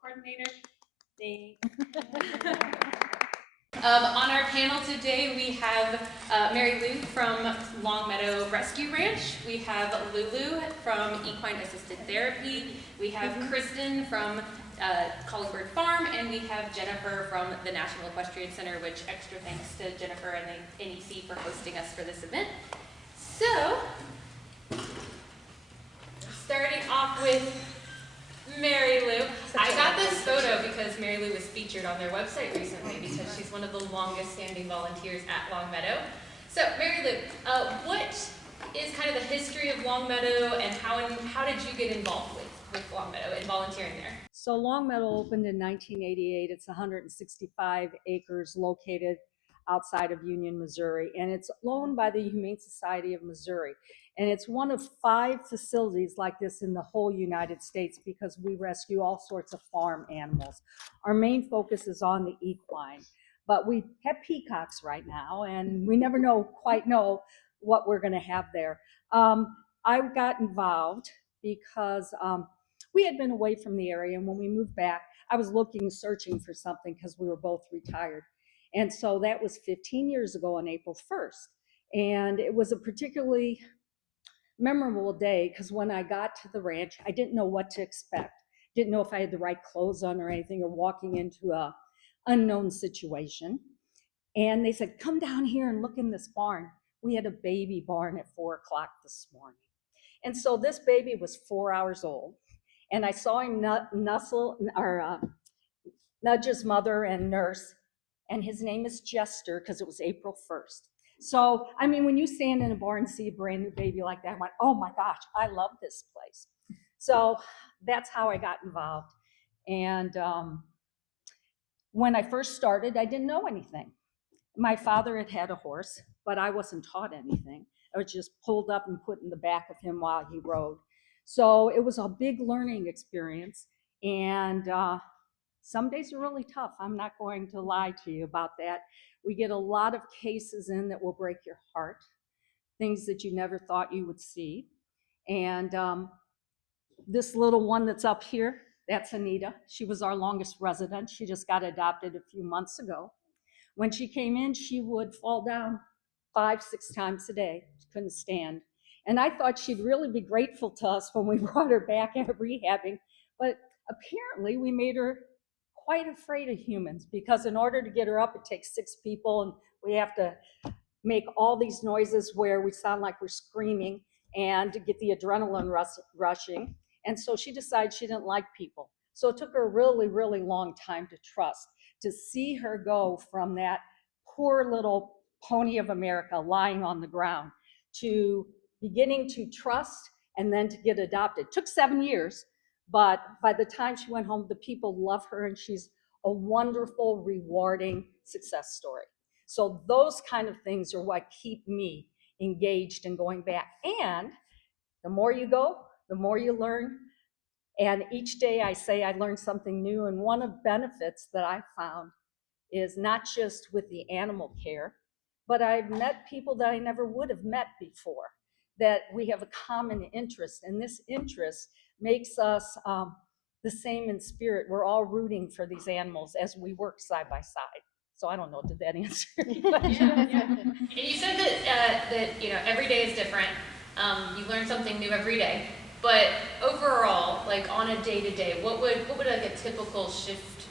coordinator. On our panel today, we have Mary Lou from Longmeadow Rescue Ranch. We have Lulu from Equine Assisted Therapy. We have Christen from Collingbird Farm, and we have Jenifer from the National Equestrian Center, which extra thanks to Jenifer and the NEC for hosting us for this event. So, starting off with Mary Lou. I got this photo because Mary Lou was featured on their website recently because she's one of the longest standing volunteers at Longmeadow. So Mary Lou, what is kind of the history of Longmeadow and how did you get involved with Longmeadow and volunteering there? So Longmeadow opened in 1988. It's 165 acres located outside of Union, Missouri, and it's owned by the Humane Society of Missouri. And it's one of 5 facilities like this in the whole United States because we rescue all sorts of farm animals. Our main focus is on the equine, but we have peacocks right now, and we never quite know what we're going to have there. I got involved because we had been away from the area, and when we moved back, I was searching for something because we were both retired. And so that was 15 years ago on April 1st. And it was a particularly memorable day because when I got to the ranch, I didn't know what to expect. Didn't know if I had the right clothes on or anything, or walking into a unknown situation. And they said, come down here and look in this barn. We had a baby barn at 4 o'clock this morning. And so this baby was 4 hours old. And I saw him nudge his mother and nurse, and his name is Jester because it was April 1st. So, I mean, when you stand in a barn and see a brand new baby like that, I went, oh my gosh, I love this place. So that's how I got involved. And when I first started, I didn't know anything. My father had had a horse, but I wasn't taught anything. I was just pulled up and put in the back of him while he rode. So it was a big learning experience. And some days are really tough. I'm not going to lie to you about that. We get a lot of cases in that will break your heart, things that you never thought you would see. And this little one that's up here, that's Anita. She was our longest resident. She just got adopted a few months ago. When she came in, she would fall down 5-6 times a day. She couldn't stand. And I thought she'd really be grateful to us when we brought her back after rehabbing. But apparently we made her quite afraid of humans because in order to get her up, it takes 6 people, and we have to make all these noises where we sound like we're screaming and to get the adrenaline rushing. And so she decided she didn't like people. So it took her a really, really long time to trust, to see her go from that poor little pony of America lying on the ground to beginning to trust and then to get adopted. It took 7 years, but by the time she went home, the people love her, and she's a wonderful, rewarding success story. So those kind of things are what keep me engaged and going back. And the more you go, the more you learn. And each day I say I learned something new. And one of the benefits that I found is not just with the animal care, but I've met people that I never would have met before, that we have a common interest. And this interest makes us the same in spirit. We're all rooting for these animals as we work side by side. So I don't know, did that answer your question? Yeah. And you said that you know, every day is different. You learn something new every day. But overall, like on a day-to-day, what would like a typical shift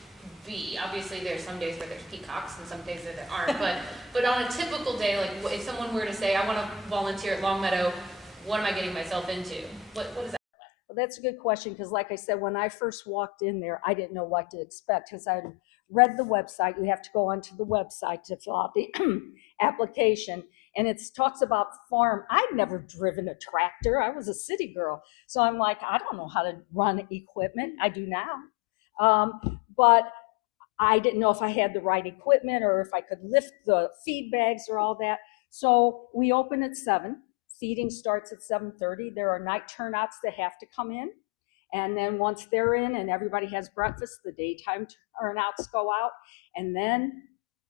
be? Obviously, there's some days where there's peacocks and some days where there aren't. But on a typical day, like if someone were to say, I want to volunteer at Longmeadow, what am I getting myself into? What is that? Well, that's a good question because, like I said, when I first walked in there, I didn't know what to expect because I read the website. You have to go onto the website to fill out the application, and it talks about farm. I'd never driven a tractor. I was a city girl, so I'm like, I don't know how to run equipment. I do now, but I didn't know if I had the right equipment or if I could lift the feed bags or all that. So we open at 7. Feeding starts at 7:30. There are night turnouts that have to come in. And then once they're in and everybody has breakfast, the daytime turnouts go out. And then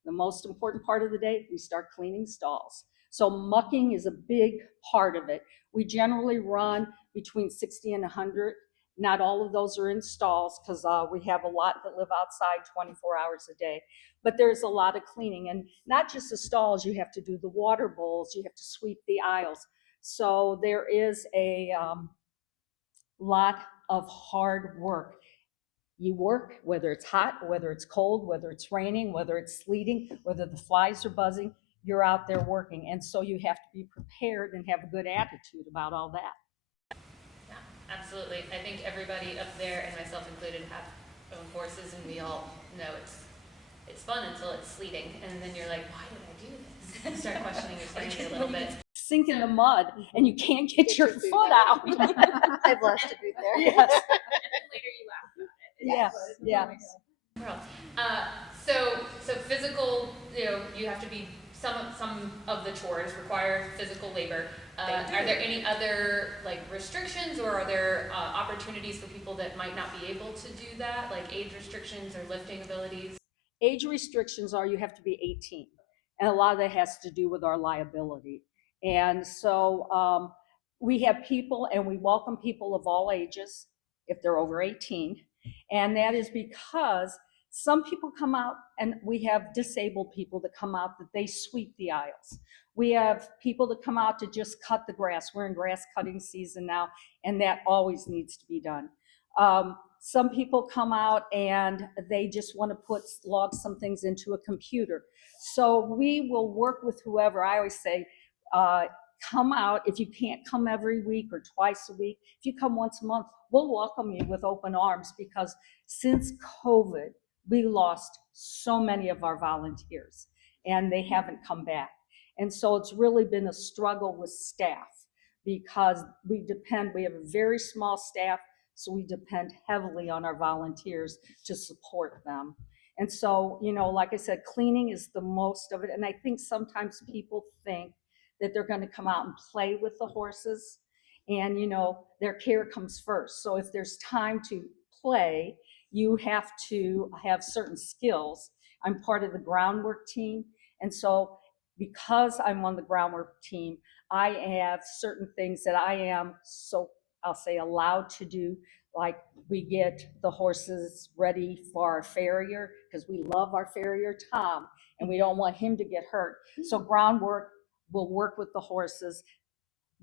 the most important part of the day, we start cleaning stalls. So mucking is a big part of it. We generally run between 60 and 100 Not all of those are in stalls because we have a lot that live outside 24 hours a day. But there's a lot of cleaning, and not just the stalls. You have to do the water bowls. You have to sweep the aisles. So there is a lot of hard work. You work, whether it's hot, whether it's cold, whether it's raining, whether it's sleeting, whether the flies are buzzing, you're out there working. And so you have to be prepared and have a good attitude about all that. Yeah, absolutely. I think everybody up there, and myself included, have own horses, and we all know it's fun until it's sleeting, and then you're like, why did I do this? And start questioning your sanity a little bit. Sink in the mud, and you can't get your foot out. I've lost a boot there. Yes. And then later you laugh about it. Yes. Yeah. So physical, you have to be, some of the chores require physical labor. Are there any other like restrictions, or are there opportunities for people that might not be able to do that, like age restrictions or lifting abilities? Age restrictions are you have to be 18, and a lot of that has to do with our liability. And so we have people, and we welcome people of all ages if they're over 18, and that is because some people come out, and we have disabled people that come out that they sweep the aisles. We have people that come out to just cut the grass. We're in grass cutting season now, and that always needs to be done. Some people come out and they just want to log some things into a computer. So we will work with whoever. I always say, come out. If you can't come every week or twice a week, if you come once a month, we'll welcome you with open arms, because since COVID, we lost so many of our volunteers and they haven't come back. And so it's really been a struggle with staff, because we have a very small staff, so we depend heavily on our volunteers to support them. And so, like I said, cleaning is the most of it. And I think sometimes people think that they're going to come out and play with the horses, and their care comes first. So if there's time to play, you have to have certain skills. I'm part of the groundwork team, and so because I'm on the groundwork team, I have certain things that I am, so I'll say, allowed to do. Like, we get the horses ready for our farrier, because we love our farrier Tom, and we don't want him to get hurt. So groundwork will work with the horses.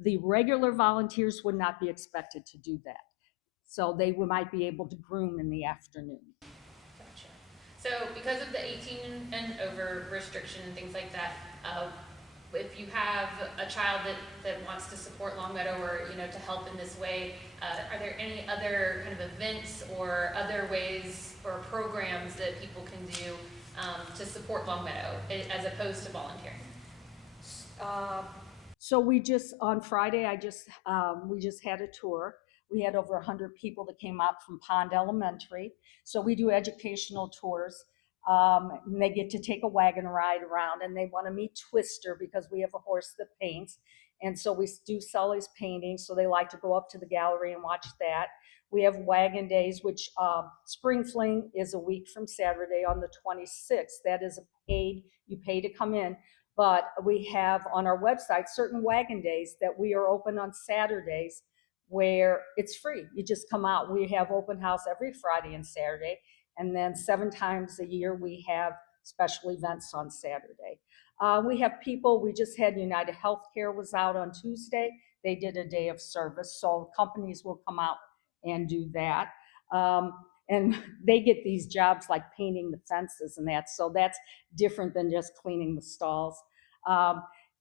The regular volunteers would not be expected to do that, so they might be able to groom in the afternoon. Gotcha. So because of the 18 and over restriction and things like that, if you have a child that wants to support Longmeadow, or to help in this way, are there any other kind of events or other ways or programs that people can do to support Longmeadow as opposed to volunteering? So on Friday, we just had a tour. We had over 100 people that came out from Pond Elementary. So we do educational tours. And they get to take a wagon ride around, and they want to meet Twister, because we have a horse that paints. And so we do sell his paintings, so they like to go up to the gallery and watch that. We have wagon days, which Spring Fling is a week from Saturday on the 26th. That is you pay to come in. But we have on our website certain wagon days that we are open on Saturdays, where it's free. You just come out. We have open house every Friday and Saturday. And then 7 times a year, we have special events on Saturday. We have people, we just had United Healthcare was out on Tuesday. They did a day of service. So companies will come out and do that. And they get these jobs like painting the fences and that. So that's different than just cleaning the stalls.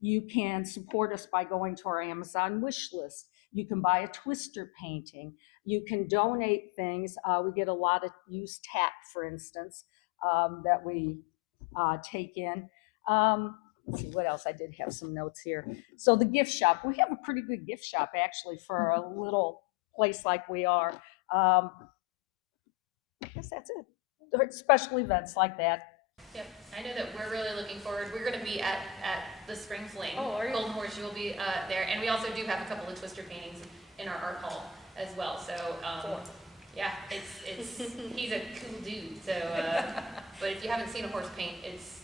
You can support us by going to our Amazon wish list. You can buy a Twister painting. You can donate things. We get a lot of used tack, for instance, that we take in. Let's see what else. I did have some notes here. So the gift shop, we have a pretty good gift shop actually for a little place like we are. I guess that's it. Special events like that. Yep, I know that we're really looking forward. We're going to be at the Spring Fling. Oh, are you? Golden Horseshoe will be there, and we also do have a couple of Twister paintings in our art hall as well. So yeah, it's he's a cool dude. So, but if you haven't seen a horse paint, it's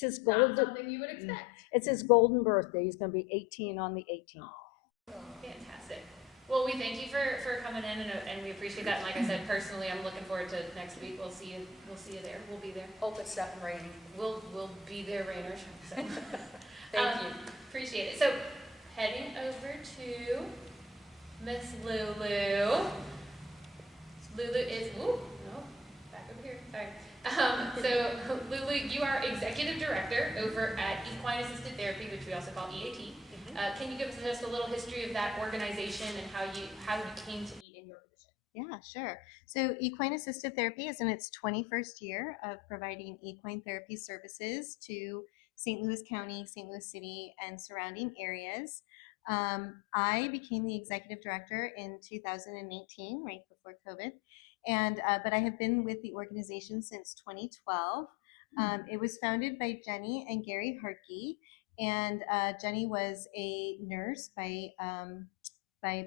his not something you would expect. It's his golden birthday. He's going to be 18 on the 18th. Fantastic. Well, we thank you for coming in, and we appreciate that. And like I said, personally, I'm looking forward to next week. We'll see you there. We'll be there. Hope it's not raining. We'll be there, Rainers. So. Thank you. Appreciate it. So, heading over to Miss Lulu. Lulu is, back over here, sorry. So, Lulu, you are Executive Director over at Equine Assisted Therapy, which we also call EAT. Can you give us just a little history of that organization and how you came to be in your position? Yeah, sure. So Equine Assisted Therapy is in its 21st year of providing equine therapy services to St. Louis County, St. Louis City, and surrounding areas. I became the executive director in 2018, right before COVID, and but I have been with the organization since 2012. It was founded by Jenny and Gary Hartke, and Jenny was a nurse by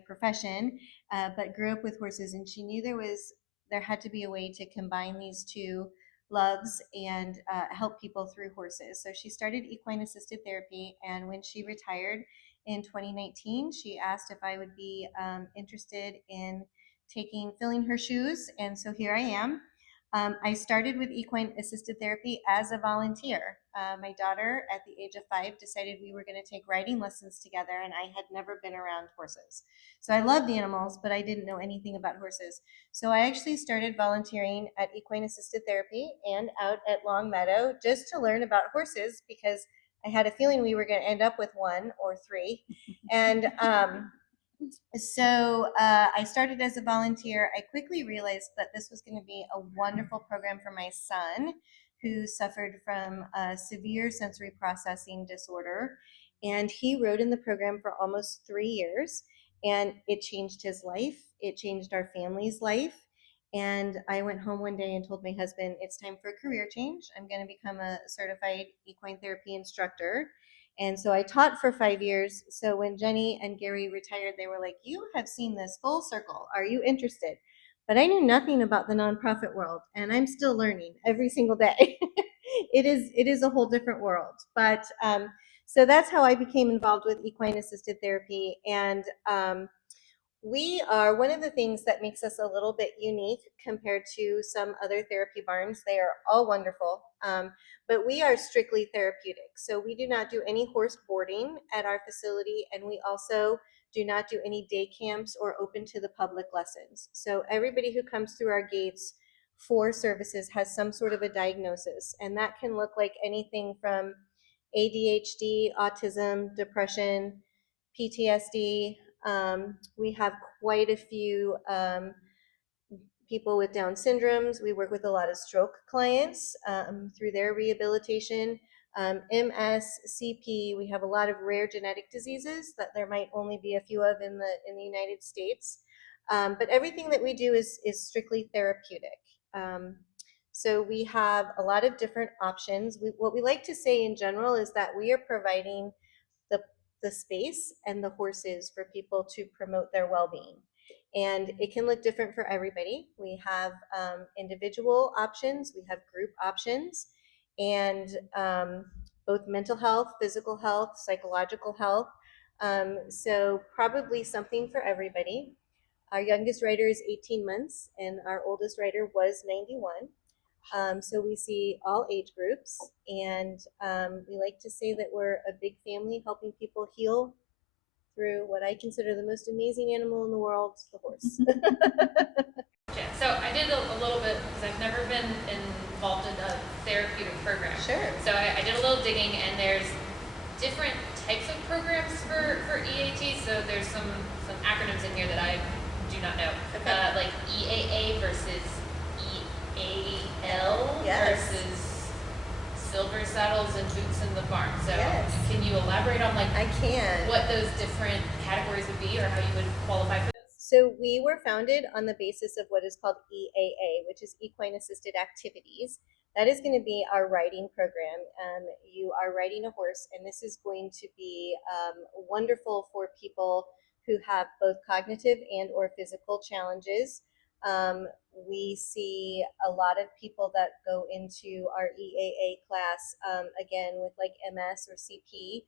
profession, but grew up with horses, and she knew there had to be a way to combine these two loves and help people through horses. So she started equine assisted therapy, and when she retired in 2019, she asked if I would be interested in filling her shoes, and so here I am. I started with equine assisted therapy as a volunteer. My daughter, at the age of 5, decided we were going to take riding lessons together, and I had never been around horses. So I loved animals, but I didn't know anything about horses. So I actually started volunteering at Equine Assisted Therapy and out at Longmeadow just to learn about horses, because I had a feeling we were going to end up with 1 or 3. And so I started as a volunteer. I quickly realized that this was going to be a wonderful program for my son, who suffered from a severe sensory processing disorder. And he rode in the program for almost 3 years, and it changed his life. It changed our family's life. And I went home one day and told my husband, it's time for a career change. I'm going to become a certified equine therapy instructor. And so I taught for 5 years. So when Jenny and Gary retired, they were like, you have seen this full circle. Are you interested? But I knew nothing about the nonprofit world, and I'm still learning every single day. It is a whole different world. But so that's how I became involved with equine assisted therapy. And we are one of the things that makes us a little bit unique compared to some other therapy barns. They are all wonderful, but we are strictly therapeutic. So we do not do any horse boarding at our facility, and we also do not do any day camps or open to the public lessons. So everybody who comes through our gates for services has some sort of a diagnosis, and that can look like anything from ADHD, autism, depression, PTSD. We have quite a few people with Down syndromes. We work with a lot of stroke clients through their rehabilitation. MS, CP. We have a lot of rare genetic diseases that there might only be a few of in the United States. But everything that we do is strictly therapeutic. So we have a lot of different options. What we like to say in general is that we are providing the space and the horses for people to promote their well-being. And it can look different for everybody. We have individual options, we have group options, and both mental health, physical health, psychological health. So probably something for everybody. Our youngest rider is 18 months, and our oldest rider was 91. So we see all age groups, and we like to say that we're a big family helping people heal through what I consider the most amazing animal in the world, the horse. Yeah, so I did a little bit, because I've never been involved in a therapeutic program. Sure. So I did a little digging, and there's different types of programs for EAT. So there's some acronyms in here that I do not know. Okay. Like EAA versus EAL versus Silver Saddles and Boots in the Barn. So can you elaborate on I can. what those different categories would be, or how you would qualify for those? So we were founded on the basis of what is called EAA, which is Equine Assisted Activities. That is going to be our riding program. You are riding a horse, and this is going to be wonderful for people who have both cognitive and or physical challenges. We see a lot of people that go into our EAA class, again, with like MS or CP.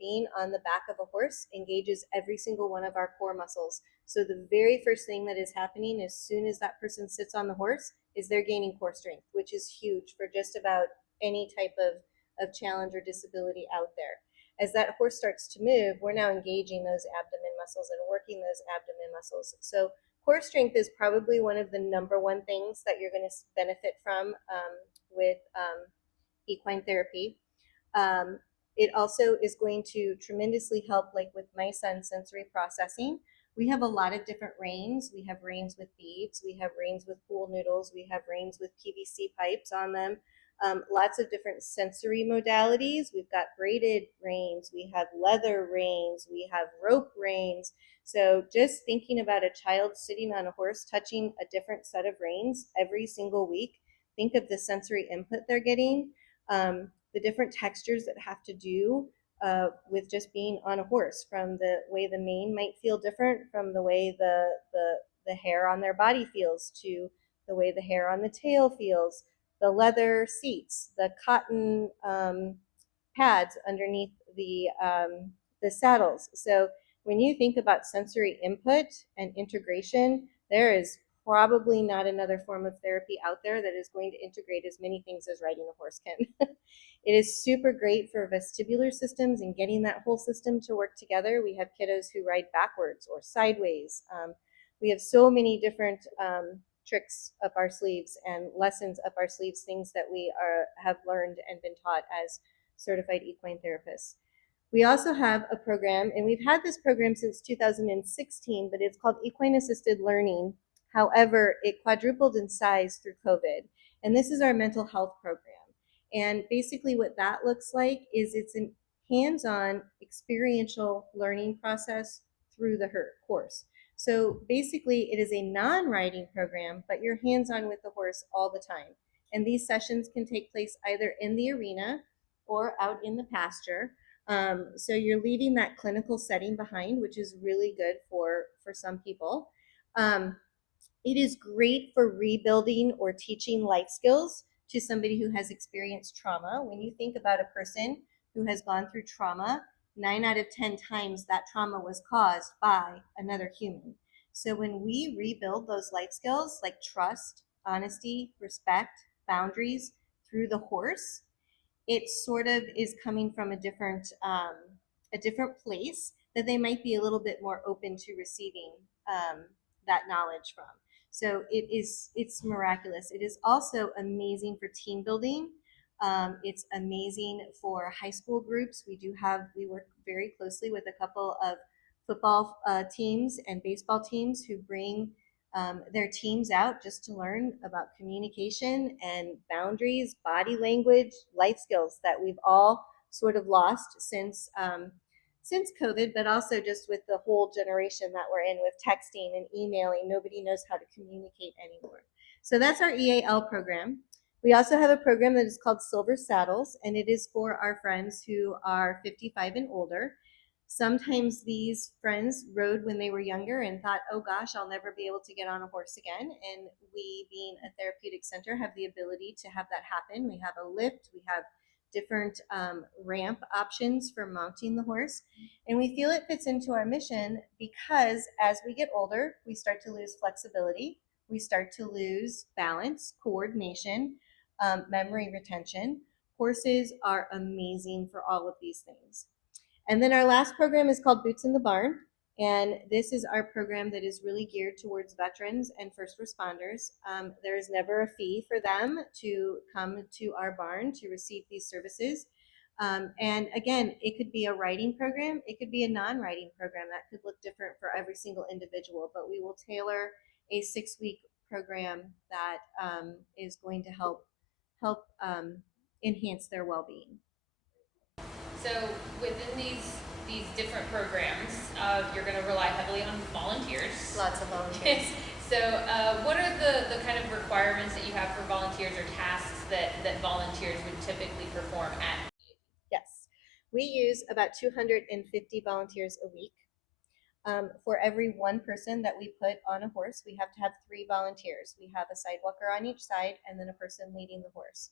Being on the back of a horse engages every single one of our core muscles. So the very first thing that is happening as soon as that person sits on the horse is they're gaining core strength, which is huge for just about any type of challenge or disability out there. As that horse starts to move, we're now engaging those abdomen muscles and working those abdomen muscles. So core strength is probably one of the number one things that you're going to benefit from with equine therapy. It also is going to tremendously help, like with my son's sensory processing. We have a lot of different reins. We have reins with beads. We have reins with pool noodles. We have reins with PVC pipes on them. Lots of different sensory modalities. We've got braided reins. We have leather reins. We have rope reins. So just thinking about a child sitting on a horse touching a different set of reins every single week, think of the sensory input they're getting. The different textures that have to do with just being on a horse, from the way the mane might feel different from the way the hair on their body feels to the way the hair on the tail feels, the leather seats, the cotton pads underneath the saddles. So when you think about sensory input and integration, there is probably not another form of therapy out there that is going to integrate as many things as riding a horse can. It is super great for vestibular systems and getting that whole system to work together. We have kiddos who ride backwards or sideways. We have so many different tricks up our sleeves and lessons up our sleeves, things that we have learned and been taught as certified equine therapists. We also have a program, and we've had this program since 2016, but it's called Equine Assisted Learning. However, it quadrupled in size through COVID, and this is our mental health program. And basically what that looks like is it's a hands-on experiential learning process through the course. So basically it is a non-riding program, but you're hands-on with the horse all the time. And these sessions can take place either in the arena or out in the pasture. So you're leaving that clinical setting behind, which is really good for some people. It is great for rebuilding or teaching life skills to somebody who has experienced trauma. When you think about a person who has gone through trauma, 9 out of 10 times that trauma was caused by another human. So when we rebuild those life skills like trust, honesty, respect, boundaries through the horse, it sort of is coming from a different place that they might be a little bit more open to receiving that knowledge from. So it's miraculous. It is also amazing for team building. It's amazing for high school groups. We work very closely with a couple of football teams and baseball teams who bring their teams out just to learn about communication and boundaries, body language, life skills that we've all sort of lost since COVID, but also just with the whole generation that we're in with texting and emailing. Nobody knows how to communicate anymore. So that's our EAL program. We also have a program that is called Silver Saddles, and it is for our friends who are 55 and older. Sometimes these friends rode when they were younger and thought, oh gosh, I'll never be able to get on a horse again. And we, being a therapeutic center, have the ability to have that happen. We have a lift, we have different ramp options for mounting the horse. And we feel it fits into our mission because as we get older, we start to lose flexibility. We start to lose balance, coordination, memory retention. Horses are amazing for all of these things. And then our last program is called Boots in the Barn. And this is our program that is really geared towards veterans and first responders. There is never a fee for them to come to our barn to receive these services. And again, it could be a riding program. It could be a non-riding program. That could look different for every single individual, but we will tailor a 6-week program that is going to help enhance their well-being. So within these different programs, you're going to rely heavily on volunteers. Lots of volunteers. So what are the kind of requirements that you have for volunteers or tasks that volunteers would typically perform at? Yes, we use about 250 volunteers a week. For every one person that we put on a horse, we have to have 3 volunteers. We have a sidewalker on each side and then a person leading the horse.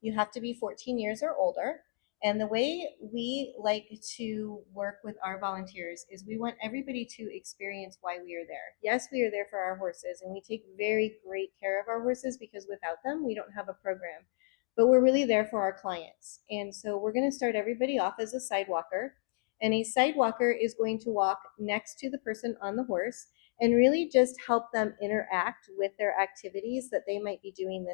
You have to be 14 years or older. And the way we like to work with our volunteers is we want everybody to experience why we are there. Yes, we are there for our horses, and we take very great care of our horses because without them, we don't have a program. But we're really there for our clients. And so we're going to start everybody off as a sidewalker. And a sidewalker is going to walk next to the person on the horse and really just help them interact with their activities that they might be doing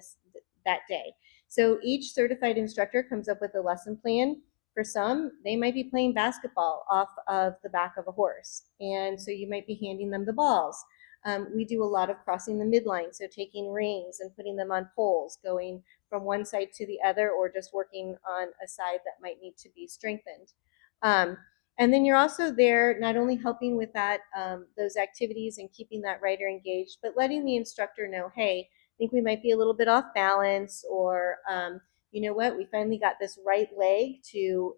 that day. So each certified instructor comes up with a lesson plan. For some, they might be playing basketball off of the back of a horse, and so you might be handing them the balls. We do a lot of crossing the midline, so taking rings and putting them on poles, going from one side to the other, or just working on a side that might need to be strengthened. And then you're also there not only helping with that, those activities and keeping that rider engaged, but letting the instructor know, hey, I think we might be a little bit off balance, or you know what, we finally got this right leg to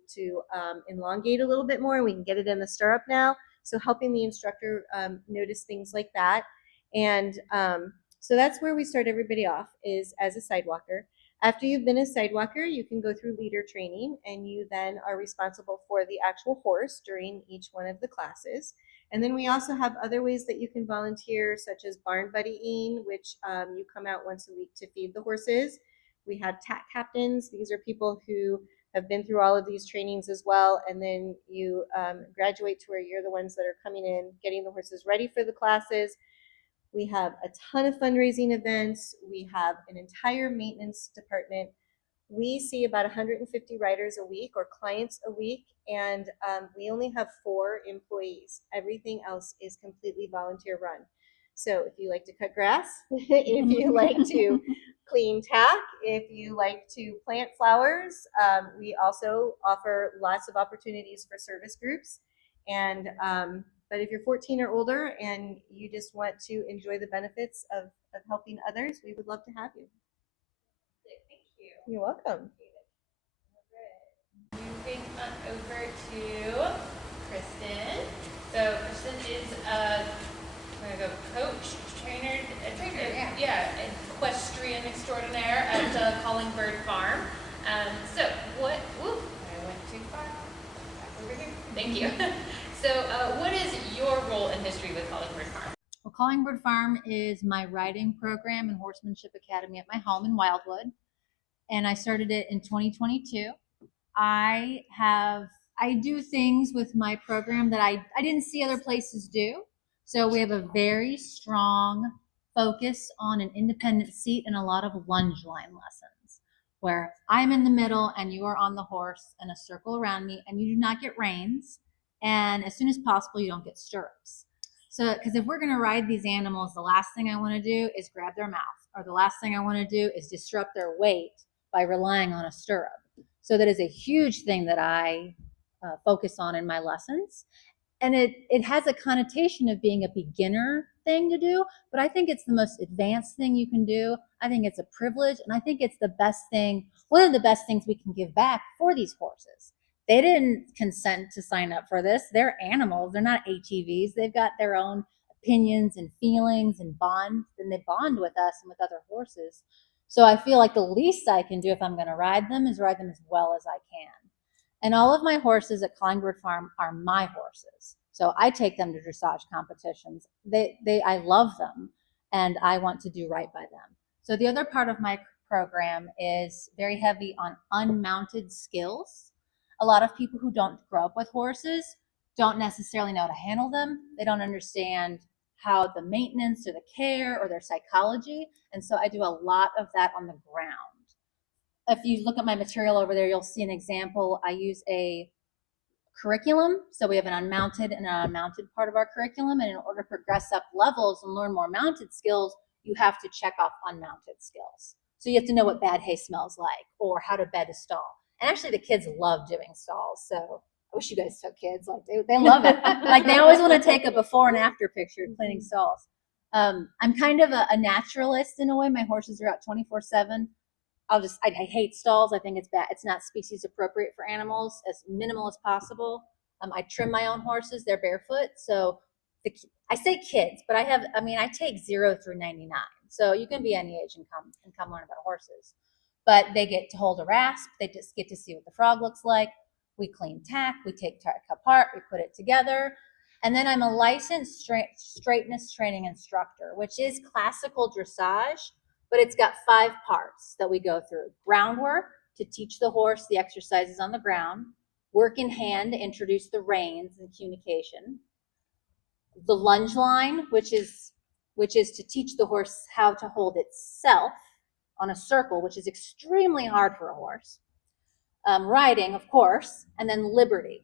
elongate a little bit more, and we can get it in the stirrup now. So helping the instructor notice things like that. And so that's where we start everybody off, is as a sidewalker. After you've been a sidewalker, you can go through leader training, and you then are responsible for the actual horse during each one of the classes. And then we also have other ways that you can volunteer, such as barn buddying, which you come out once a week to feed the horses. We have tack captains. These are people who have been through all of these trainings as well. And then you graduate to where you're the ones that are coming in, getting the horses ready for the classes. We have a ton of fundraising events. We have an entire maintenance department. We see about 150 riders a week, or clients a week, and we only have 4 employees. Everything else is completely volunteer run. So if you like to cut grass, if you like to clean tack, if you like to plant flowers, we also offer lots of opportunities for service groups. And but if you're 14 or older and you just want to enjoy the benefits of helping others, we would love to have you. Thank you. You're welcome. Moving on over to Christen. So Christen is a coach, trainer, equestrian extraordinaire at Callingbird Farm. So what? Whoop, I went too far. Back over here. Thank you. So what is your role in history with Callingbird Farm? Well, Callingbird Farm is my riding program and horsemanship academy at my home in Wildwood, and I started it in 2022. I do things with my program that I didn't see other places do. So we have a very strong focus on an independent seat and a lot of lunge line lessons, where I'm in the middle and you are on the horse in a circle around me, and you do not get reins. And as soon as possible, you don't get stirrups. So, because if we're going to ride these animals, the last thing I want to do is grab their mouth, or the last thing I want to do is disrupt their weight by relying on a stirrup. So that is a huge thing that I focus on in my lessons. And it has a connotation of being a beginner thing to do, but I think it's the most advanced thing you can do. I think it's a privilege, and I think it's the best thing, one of the best things we can give back for these horses. They didn't consent to sign up for this. They're animals. They're not ATVs. They've got their own opinions and feelings and bond, and they bond with us and with other horses. So I feel like the least I can do if I'm going to ride them is ride them as well as I can. And all of my horses at Callingbird Farm are my horses. So I take them to dressage competitions. I love them, and I want to do right by them. So the other part of my program is very heavy on unmounted skills. A lot of people who don't grow up with horses don't necessarily know how to handle them. They don't understand how the maintenance or the care or their psychology. And so I do a lot of that on the ground. If you look at my material over there, you'll see an example. I use a curriculum. So we have an unmounted and an unmounted part of our curriculum. And in order to progress up levels and learn more mounted skills, you have to check off unmounted skills. So you have to know what bad hay smells like, or how to bed a stall. And actually the kids love doing stalls. So I wish you guys took kids. Like they love it. Like they always want to take a before and after picture of cleaning stalls. I'm kind of a naturalist in a way. My horses are out 24/7. I hate stalls. I think it's bad. It's not species appropriate for animals, as minimal as possible. I trim my own horses. They're barefoot. So I say kids, but I take 0 through 99. So you can be any age and come learn about horses. but they get to hold a rasp. They just get to see what the frog looks like. We clean tack, we take tack apart, we put it together. And then I'm a licensed straightness training instructor, which is classical dressage, but it's got 5 parts that we go through. Groundwork to teach the horse the exercises on the ground, work in hand to introduce the reins and communication, the lunge line, which is to teach the horse how to hold itself on a circle, which is extremely hard for a horse. Riding, of course, and then liberty.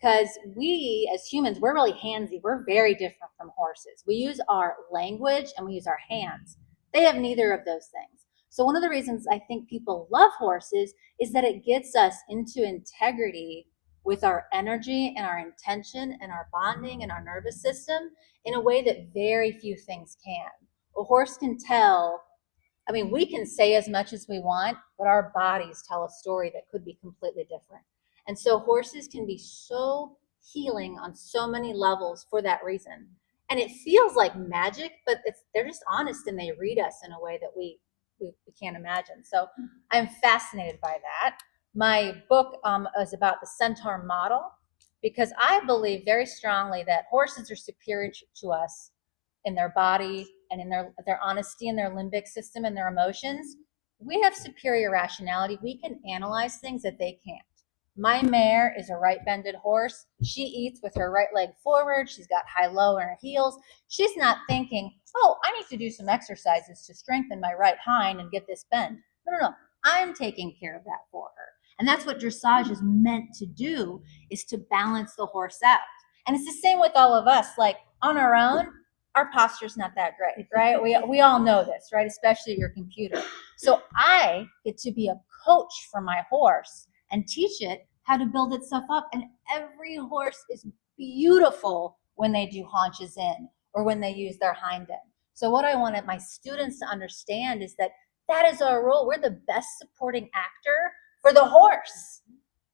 Because we, as humans, we're really handsy. We're very different from horses. We use our language and we use our hands. They have neither of those things. So one of the reasons I think people love horses is that it gets us into integrity with our energy and our intention and our bonding and our nervous system in a way that very few things can. A horse can tell, I mean, we can say as much as we want, but our bodies tell a story that could be completely different. And so horses can be so healing on so many levels for that reason. And it feels like magic, but they're just honest and they read us in a way that we can't imagine. So I'm fascinated by that. My book is about the centaur model because I believe very strongly that horses are superior to us in their body and in their honesty and their limbic system and their emotions. We have superior rationality. We can analyze things that they can't. My mare is a right-bended horse. She eats with her right leg forward. She's got high-low in her heels. She's not thinking, oh, I need to do some exercises to strengthen my right hind and get this bend. No. I'm taking care of that for her. And that's what dressage is meant to do, is to balance the horse out. And it's the same with all of us. Like on our own, our posture's not that great, right? We all know this, right? Especially your computer. So I get to be a coach for my horse and teach it how to build itself up. And every horse is beautiful when they do haunches in or when they use their hind end. So what I wanted my students to understand is that is our role. We're the best supporting actor for the horse.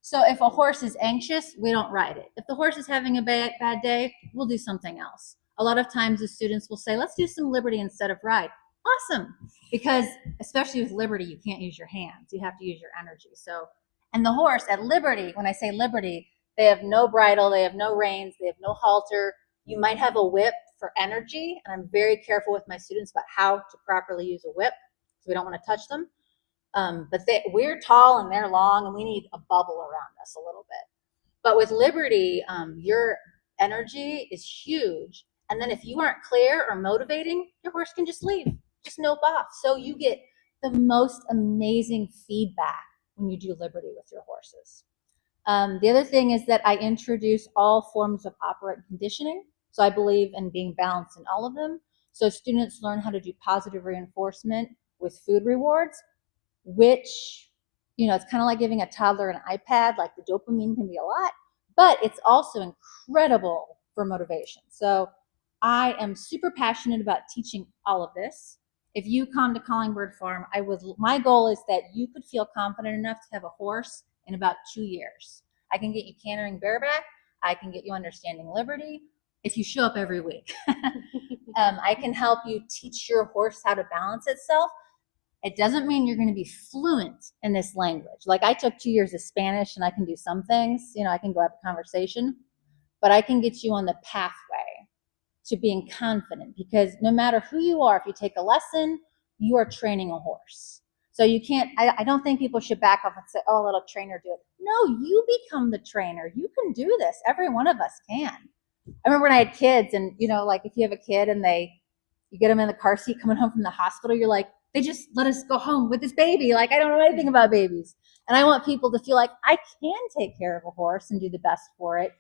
So if a horse is anxious, we don't ride it. If the horse is having a bad day, we'll do something else. A lot of times the students will say, let's do some liberty instead of ride. Awesome. Because especially with liberty, you can't use your hands. You have to use your energy. So, and the horse at liberty, when I say liberty, they have no bridle, they have no reins, they have no halter. You might have a whip for energy. And I'm very careful with my students about how to properly use a whip. So we don't want to touch them. But we're tall and they're long and we need a bubble around us a little bit. But with liberty, your energy is huge. And then if you aren't clear or motivating, your horse can just leave, just nope off. So you get the most amazing feedback when you do liberty with your horses. The other thing is that I introduce all forms of operant conditioning. So I believe in being balanced in all of them. So students learn how to do positive reinforcement with food rewards, which, it's kind of like giving a toddler an iPad. Like the dopamine can be a lot, but it's also incredible for motivation. So I am super passionate about teaching all of this. If you come to Callingbird Farm, my goal is that you could feel confident enough to have a horse in about 2 years. I can get you cantering bareback. I can get you understanding liberty if you show up every week. I can help you teach your horse how to balance itself. It doesn't mean you're going to be fluent in this language. Like I took 2 years of Spanish and I can do some things, I can go have a conversation, but I can get you on the pathway to being confident, because no matter who you are, if you take a lesson, you are training a horse. So you can't, I don't think people should back off and say, oh, let a trainer do it. No, you become the trainer. You can do this. Every one of us can. I remember when I had kids and, like if you have a kid and you get them in the car seat coming home from the hospital, you're like, they just let us go home with this baby. Like, I don't know anything about babies. And I want people to feel like I can take care of a horse and do the best for it.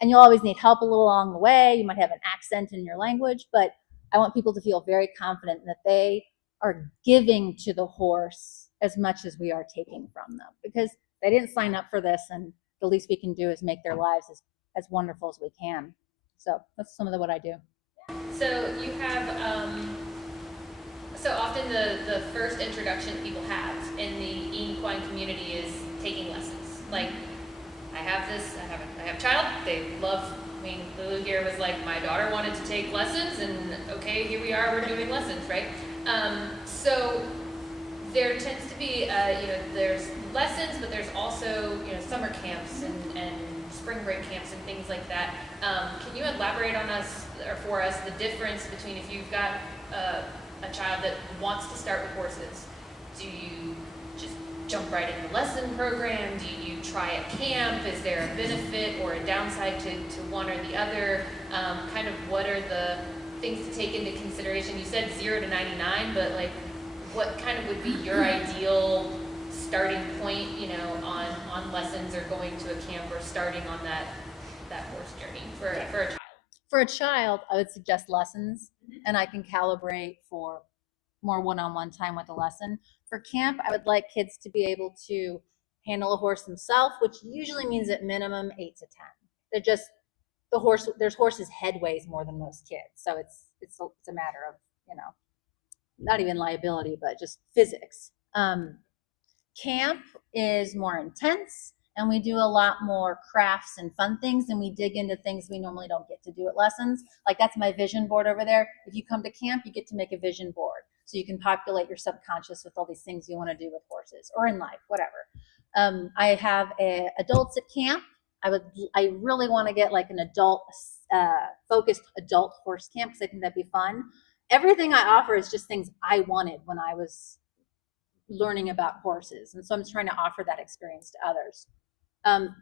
And you'll always need help a little along the way. You might have an accent in your language, but I want people to feel very confident that they are giving to the horse as much as we are taking from them, because they didn't sign up for this, and the least we can do is make their lives as wonderful as we can. So that's some of what I do. So you have, so often the first introduction people have in the equine community is taking lessons. Like, I have a child, they love, Lulu here was like, my daughter wanted to take lessons, and okay, here we are, we're doing lessons, right? So there tends to be, there's lessons, but there's also, summer camps and spring break camps and things like that. Can you elaborate on us, or for us, the difference between if you've got a child that wants to start with horses, do you just jump right in the lesson program? Do you try at camp? Is there a benefit or a downside to one or the other? Kind of what are the things to take into consideration? You said 0 to 99, but like, what kind of would be your ideal starting point, on lessons or going to a camp or starting on that horse journey for a child? For a child, I would suggest lessons, and I can calibrate for more one-on-one time with a lesson. For camp, I would like kids to be able to handle a horse themselves, which usually means at minimum 8 to 10. They're just there's horses head weighs more than most kids, so it's a matter of not even liability, but just physics. Camp is more intense, and we do a lot more crafts and fun things, and we dig into things we normally don't get to do at lessons. Like, that's my vision board over there. If you come to camp, you get to make a vision board, so you can populate your subconscious with all these things you want to do with horses or in life, whatever. I have adults at camp. I really want to get like an adult focused adult horse camp, because I think that'd be fun. Everything I offer is just things I wanted when I was learning about horses, and so I'm trying to offer that experience to others.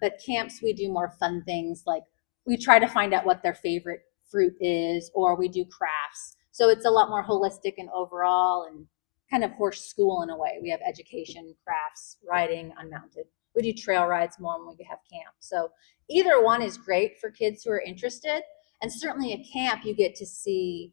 But camps, we do more fun things, like we try to find out what their favorite fruit is, or we do crafts. So it's a lot more holistic and overall, and kind of horse school in a way. We have education, crafts, riding, unmounted. We do trail rides more when we have camp. So either one is great for kids who are interested, and certainly at camp you get to see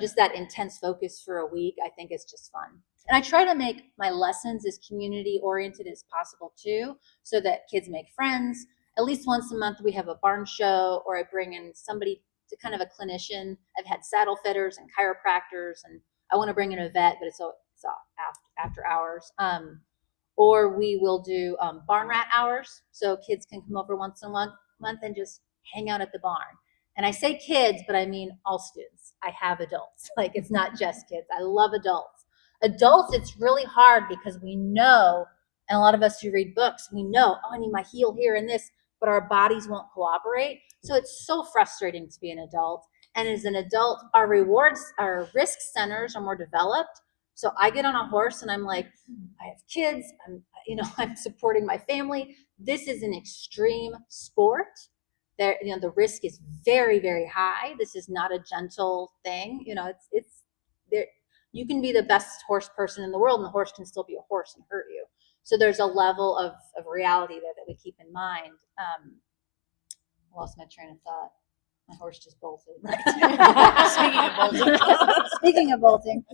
just that intense focus for a week. I think is just fun. And I try to make my lessons as community oriented as possible too, so that kids make friends. At least once a month we have a barn show, or I bring in somebody to kind of a clinician. I've had saddle fitters and chiropractors, and I want to bring in a vet, but it's after hours. Or we will do barn rat hours, so kids can come over once a month and just hang out at the barn. And I say kids, but I mean all students. I have adults. Like, it's not just kids. I love adults. Adults, it's really hard because we know, and a lot of us who read books, we know, I need my heel here and this, but our bodies won't cooperate. So it's so frustrating to be an adult. And as an adult, our risk centers are more developed. So I get on a horse and I'm like, I have kids, I'm supporting my family. This is an extreme sport. There, the risk is very, very high. This is not a gentle thing. It's there. You can be the best horse person in the world, and the horse can still be a horse and hurt you. So there's a level of reality there that we keep in mind. I lost my train of thought. My horse just bolted. Speaking of bolting.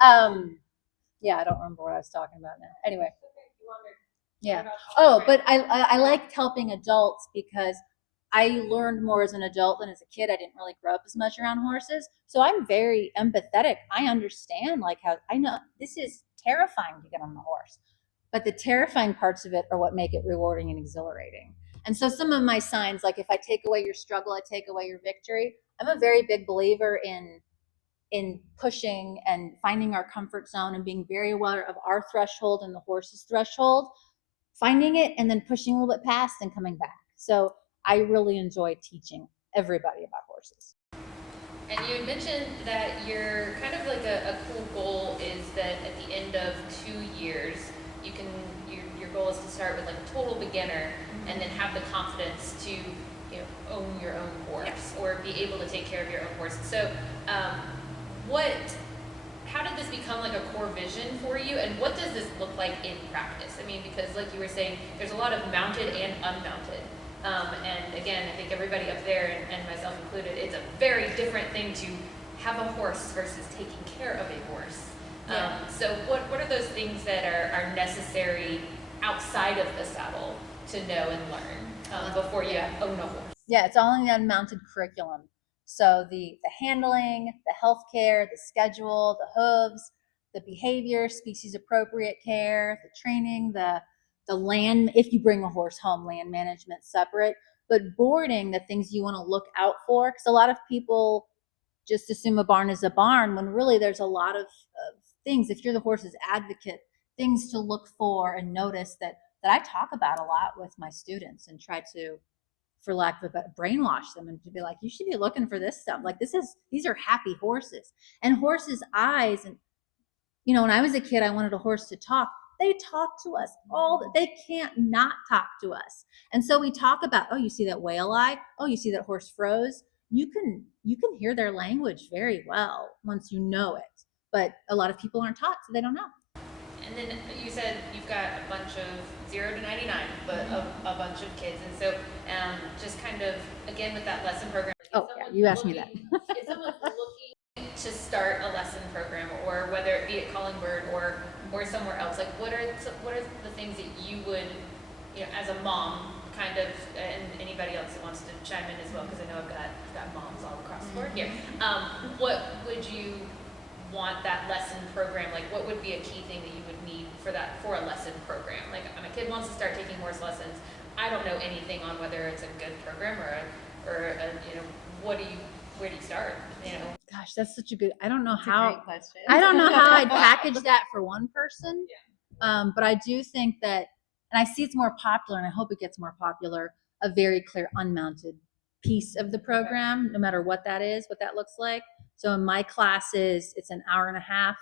Yeah, I don't remember what I was talking about now. Anyway. Yeah. Oh, but I liked helping adults because I learned more as an adult than as a kid. I didn't really grow up as much around horses. So I'm very empathetic. I understand how I know this is terrifying to get on the horse, but the terrifying parts of it are what make it rewarding and exhilarating. And so some of my signs, like if I take away your struggle, I take away your victory. I'm a very big believer in pushing and finding our comfort zone and being very aware of our threshold and the horse's threshold, finding it and then pushing a little bit past and coming back. So I really enjoy teaching everybody about horses. And you had mentioned that your kind of like a cool goal is that at the end of 2 years, your goal is to start with like a total beginner, and then have the confidence to own your own horse, or be able to take care of your own horse. So how did this become like a core vision for you, and what does this look like in practice? I mean, because like you were saying, there's a lot of mounted and unmounted. And again, I think everybody up there, and myself included, it's a very different thing to have a horse versus taking care of a horse. Yeah. So what are those things that are necessary outside of the saddle to know and learn before you own a horse? Yeah, it's all in the unmounted curriculum. So the handling, the healthcare, the schedule, the hooves, the behavior, species appropriate care, the training, the land, if you bring a horse home, land management separate, but boarding, the things you want to look out for, because a lot of people just assume a barn is a barn when really there's a lot of things, if you're the horse's advocate, things to look for and notice that I talk about a lot with my students and try to, for lack of a better, brainwash them and to be like, you should be looking for this stuff. Like these are happy horses, and horses' eyes. And when I was a kid, I wanted a horse to talk. They talk to us they can't not talk to us. And so we talk about, oh, you see that whale eye? Oh, you see that horse froze? You can hear their language very well once you know it. But a lot of people aren't taught, so they don't know. And then you said you've got a bunch of 0 to 99, but a bunch of kids. And so just kind of, again, with that lesson program. Oh, yeah, you asked me that. If someone's looking to start a lesson program, or whether it be at Collingbird or somewhere else, like what are the things that you would, as a mom, kind of, and anybody else that wants to chime in as well, because I know I've got moms all across the board here. What would you want that lesson program, like what would be a key thing that you would need for a lesson program? Like my kid wants to start taking horse lessons. I don't know anything on whether it's a good program or where do you start? Gosh, that's such a good. I don't know That's a how. great question. I don't know how I'd package that for one person. But I do think that, and I see it's more popular, and I hope it gets more popular. A very clear unmounted piece of the program, no matter what that is, what that looks like. So in my classes, it's an hour and a half.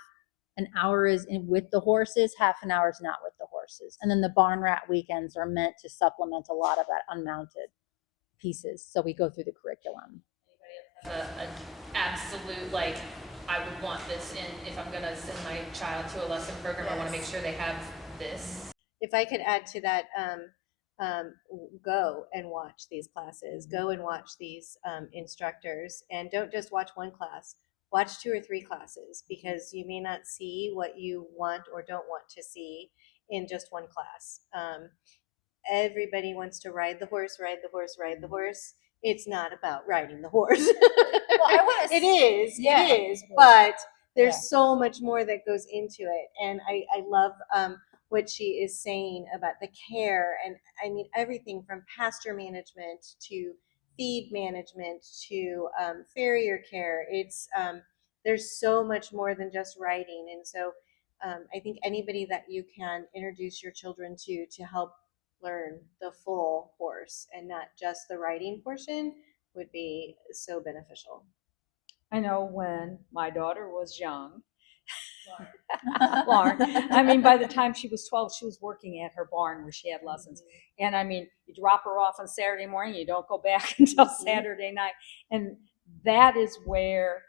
An hour is with the horses, half an hour is not with the horses. And then the barn rat weekends are meant to supplement a lot of that unmounted pieces. So we go through the curriculum. Anybody else have an absolute, like, I would want this in, if I'm going to send my child to a lesson program, I want to make sure they have this. If I could add to that, go and watch these classes, go and watch these instructors, and don't just watch one class, watch 2 or 3 classes, because you may not see what you want or don't want to see in just one class. Everybody wants to ride the horse, ride the horse, ride the horse. It's not about riding the horse. Well, it is, but there's so much more that goes into it. And I love what she is saying about the care, and I mean everything from pasture management to feed management to farrier care. It's there's so much more than just riding, and so I think anybody that you can introduce your children to help learn the full horse and not just the riding portion would be so beneficial. I know when my daughter was young, Lauren, I mean, by the time she was 12, she was working at her barn where she had lessons. And I mean, you drop her off on Saturday morning, you don't go back until Saturday night. And that is where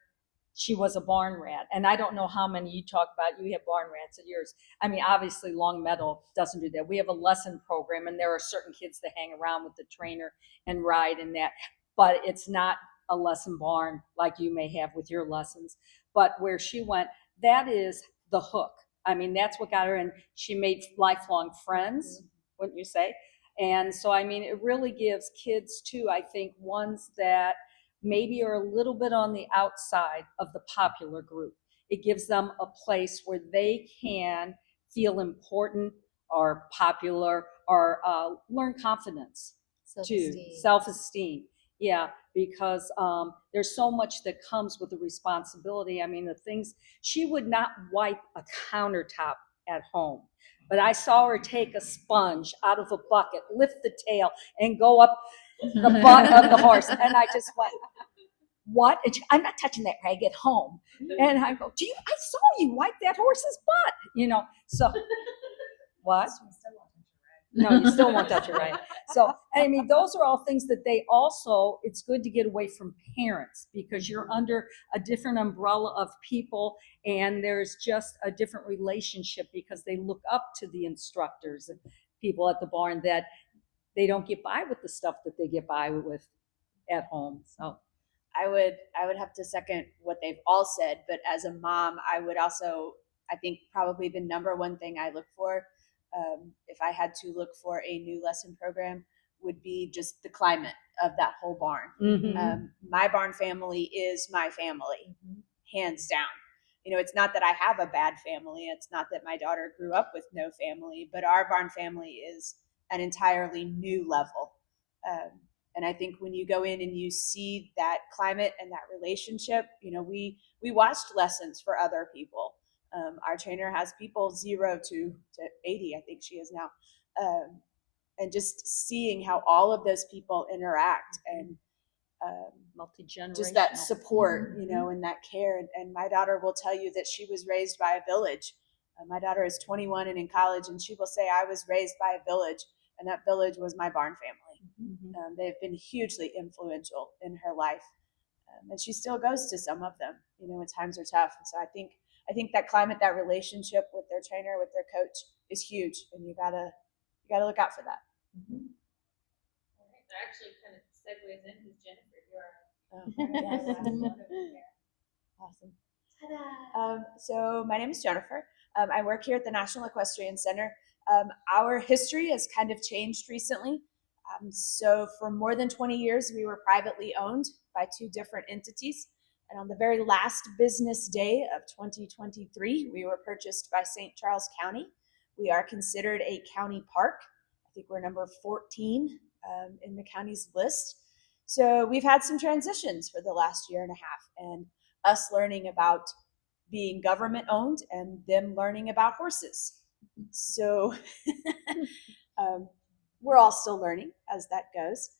she was a barn rat. And I don't know how many you talk about, you have barn rats at yours. I mean, obviously Longmeadow doesn't do that. We have a lesson program, and there are certain kids that hang around with the trainer and ride in that, but it's not a lesson barn like you may have with your lessons. But where she went, that is the hook. I mean, that's what got her, and she made lifelong friends, wouldn't you say? And so, I mean, it really gives kids too, I think, ones that maybe are a little bit on the outside of the popular group. It gives them a place where they can feel important or popular or learn confidence too, self-esteem. Yeah, because there's so much that comes with the responsibility. I mean, the things, she would not wipe a countertop at home, but I saw her take a sponge out of a bucket, lift the tail, and go up the butt of the horse. And I just went, what? And I'm not touching that rag at home. And I go, I saw you wipe that horse's butt, so what? No, you still won't touch it, right? So, I mean, those are all things that it's good to get away from parents, because you're under a different umbrella of people, and there's just a different relationship because they look up to the instructors and people at the barn that they don't get by with the stuff that they get by with at home. So I would have to second what they've all said, but as a mom, I would also, I think probably the number one thing I look for, if I had to look for a new lesson program, would be just the climate of that whole barn. Mm-hmm. My barn family is my family, hands down. It's not that I have a bad family. It's not that my daughter grew up with no family, but our barn family is an entirely new level. And I think when you go in and you see that climate and that relationship, we watched lessons for other people. Our trainer has people 0 to 80, I think she is now. And just seeing how all of those people interact and Multi-generational. just that support, you know, and that care. And my daughter will tell you that she was raised by a village. My daughter is 21 and in college, and she will say, I was raised by a village, and that village was my barn family. They've been hugely influential in her life. And she still goes to some of them, you know, when times are tough. And so I think that climate, that relationship with their trainer, with their coach is huge, and you gotta look out for that. All right, that actually kind of segues in because Jenifer, Awesome. So my name is Jenifer. I work here at the National Equestrian Center. Our history has kind of changed recently. So for more than 20 years, we were privately owned by 2 different entities. And on the very last business day of 2023, we were purchased by St. Charles County. We are considered a county park. I think we're number 14 in the county's list. So we've had some transitions for the last year and a half, and us learning about being government owned and them learning about horses. So we're all still learning as that goes.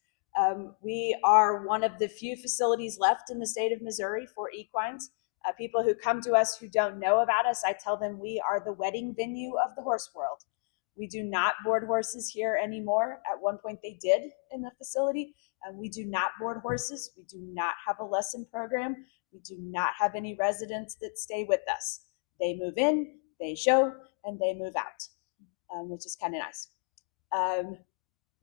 We are one of the few facilities left in the state of Missouri for equines. People who come to us who don't know about us, I tell them we are the wedding venue of the horse world. We do not board horses here anymore. At one point they did in the facility. We do not board horses. We do not have a lesson program. We do not have any residents that stay with us. They move in, they show, and they move out, which is kind of nice.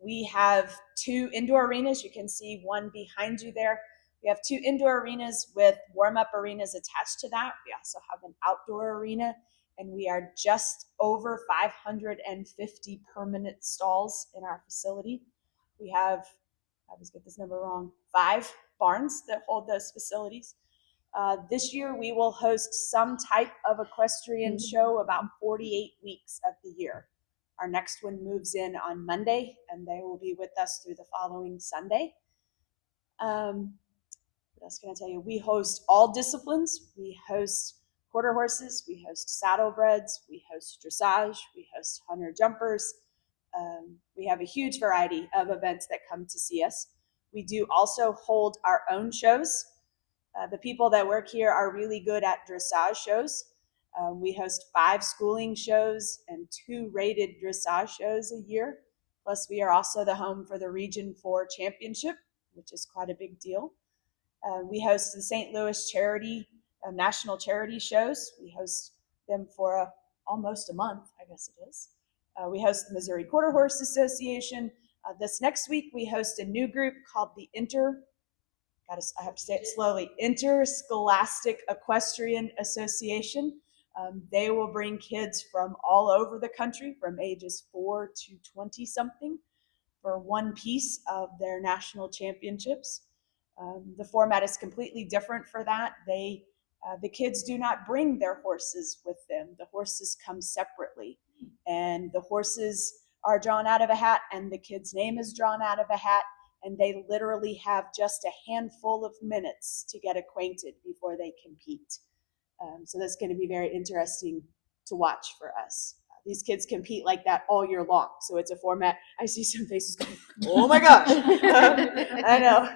We have 2 indoor arenas. You can see one behind you there. We have 2 indoor arenas with warm-up arenas attached to that. We also have an outdoor arena, and we are just over 550 permanent stalls in our facility. We have, I always get this number wrong, 5 barns that hold those facilities. This year we will host some type of equestrian show about 48 weeks of the year. Our next one moves in on Monday, and they will be with us through the following Sunday. What else can I tell you? We host all disciplines. We host quarter horses, we host saddlebreds, we host dressage, we host hunter jumpers. We have a huge variety of events that come to see us. We do also hold our own shows. The people that work here are really good at dressage shows. We host 5 schooling shows and 2 rated dressage shows a year. Plus, we are also the home for the Region 4 Championship, which is quite a big deal. We host the St. Louis Charity National Charity Shows. We host them for almost a month, I guess it is. We host the Missouri Quarter Horse Association. This next week, we host a new group called the I have to say it slowly, Interscholastic Equestrian Association. They will bring kids from all over the country from ages 4 to 20 something for one piece of their national championships. The format is completely different for that. The kids do not bring their horses with them. The horses come separately, and the horses are drawn out of a hat, and the kid's name is drawn out of a hat, and they literally have just a handful of minutes to get acquainted before they compete. So that's going to be very interesting to watch for us. These kids compete like that all year long. So it's a format. I see some faces going, oh my gosh. I know.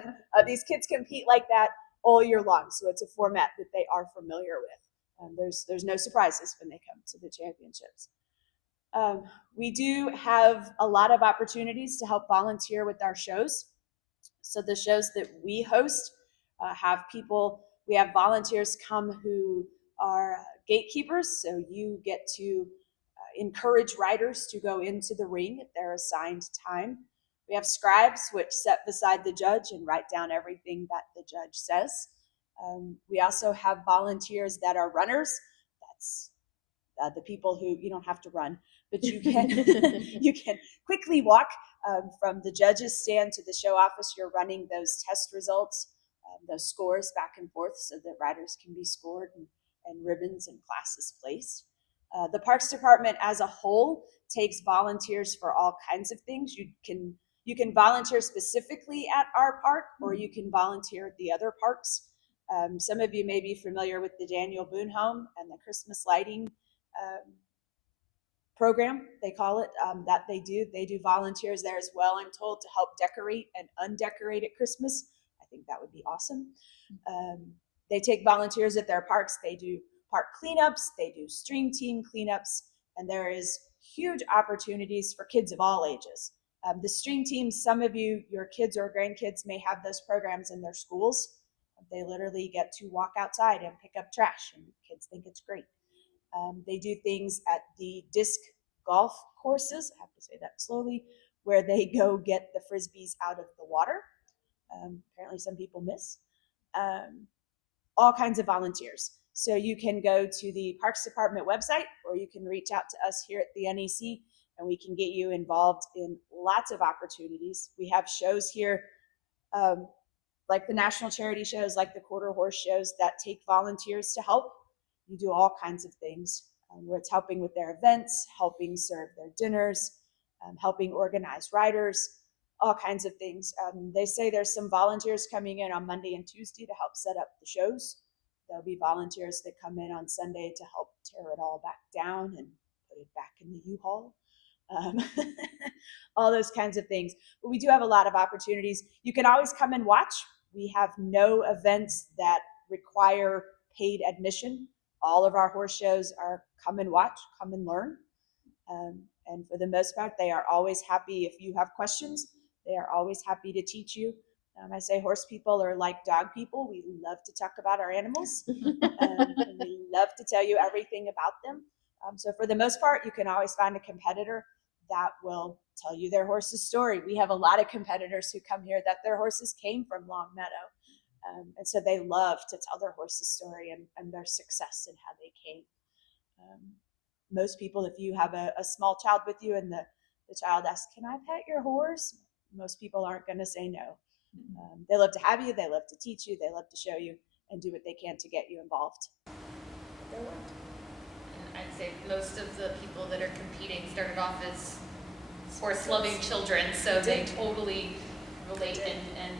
These kids compete like that all year long. So it's a format that they are familiar with. There's no surprises when they come to the championships. We do have a lot of opportunities to help volunteer with our shows. So the shows that we host we have volunteers come who are gatekeepers. So you get to encourage riders to go into the ring at their assigned time. We have scribes, which sit beside the judge and write down everything that the judge says. We also have volunteers that are runners. That's the people who you don't have to run, but you can you can quickly walk from the judge's stand to the show office. You're running those test results, those scores back and forth so that riders can be scored and ribbons and classes placed. The Parks Department as a whole takes volunteers for all kinds of things. You can volunteer specifically at our park, or you can volunteer at the other parks. Some of you may be familiar with the Daniel Boone Home and the Christmas lighting program, they call it, that they do. They do volunteers there as well, I'm told, to help decorate and undecorate at Christmas. I think that would be awesome. They take volunteers at their parks. They do park cleanups, they do stream team cleanups, and there is huge opportunities for kids of all ages. The stream teams, some of you, your kids or grandkids may have those programs in their schools. They literally get to walk outside and pick up trash, and kids think it's great. They do things at the disc golf courses, I have to say that slowly, where they go get the frisbees out of the water. Apparently some people miss. All kinds of volunteers. So you can go to the Parks Department website, or you can reach out to us here at the NEC, and we can get you involved in lots of opportunities. We have shows here, like the national charity shows, like the quarter horse shows, that take volunteers to help. You do all kinds of things, where it's helping with their events, helping serve their dinners, helping organize riders, all kinds of things. They say there's some volunteers coming in on Monday and Tuesday to help set up the shows. There'll be volunteers that come in on Sunday to help tear it all back down and put it back in the U-Haul. All those kinds of things. But we do have a lot of opportunities. You can always come and watch. We have no events that require paid admission. All of our horse shows are come and watch, come and learn. And for the most part, they are always happy. If you have questions, they are always happy to teach you. I say horse people are like dog people. We love to talk about our animals. And we love to tell you everything about them. So for the most part, you can always find a competitor that will tell you their horse's story. We have a lot of competitors who come here that their horses came from Longmeadow. And so they love to tell their horse's story and their success and how they came. Most people, if you have a small child with you and the child asks, "Can I pet your horse?" Most people aren't going to say no. They love to have you, they love to teach you, they love to show you and do what they can to get you involved. And I'd say most of the people that are competing started off as horse-loving children, so they totally relate and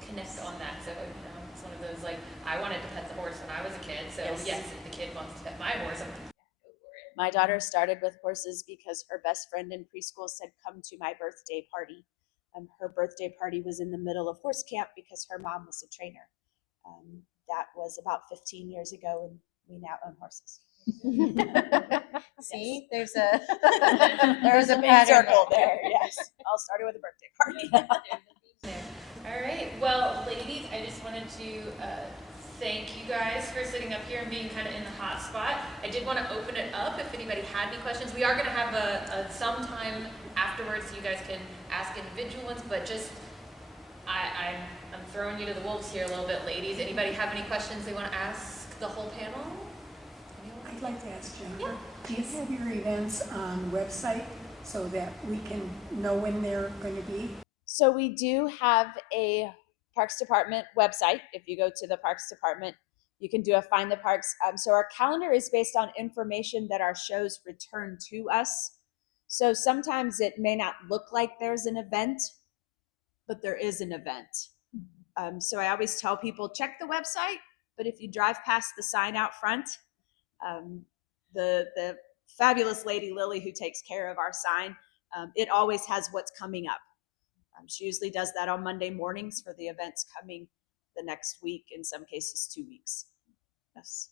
connect on that. So it's one of those, like, I wanted to pet the horse when I was a kid, so yes, if the kid wants to pet my horse, I'm like, go for it. My daughter started with horses because her best friend in preschool said, "Come to my birthday party." Her birthday party was in the middle of horse camp because her mom was a trainer. That was about 15 years ago, and we now own horses. See, Yes. there's a big pattern circle there. Yes, all started with a birthday party. All right, well, ladies, I just wanted to thank you guys for sitting up here and being kind of in the hot spot. I did want to open it up if anybody had any questions. We are going to have a some time afterwards so you guys can ask individual ones, but just I'm throwing you to the wolves here a little bit, ladies. Anybody have any questions they want to ask the whole panel? I'd like to ask Jenifer, do you have your events on website so that we can know when they're going to be? So we do have a Parks Department website. If you go to the Parks Department, you can do a Find the Parks. So our calendar is based on information that our shows return to us. So sometimes it may not look like there's an event, but there is an event. So I always tell people, check the website, but if you drive past the sign out front, the fabulous lady Lily who takes care of our sign, it always has what's coming up. She usually does that on Monday mornings for the events coming the next week, in some cases 2 weeks. Yes.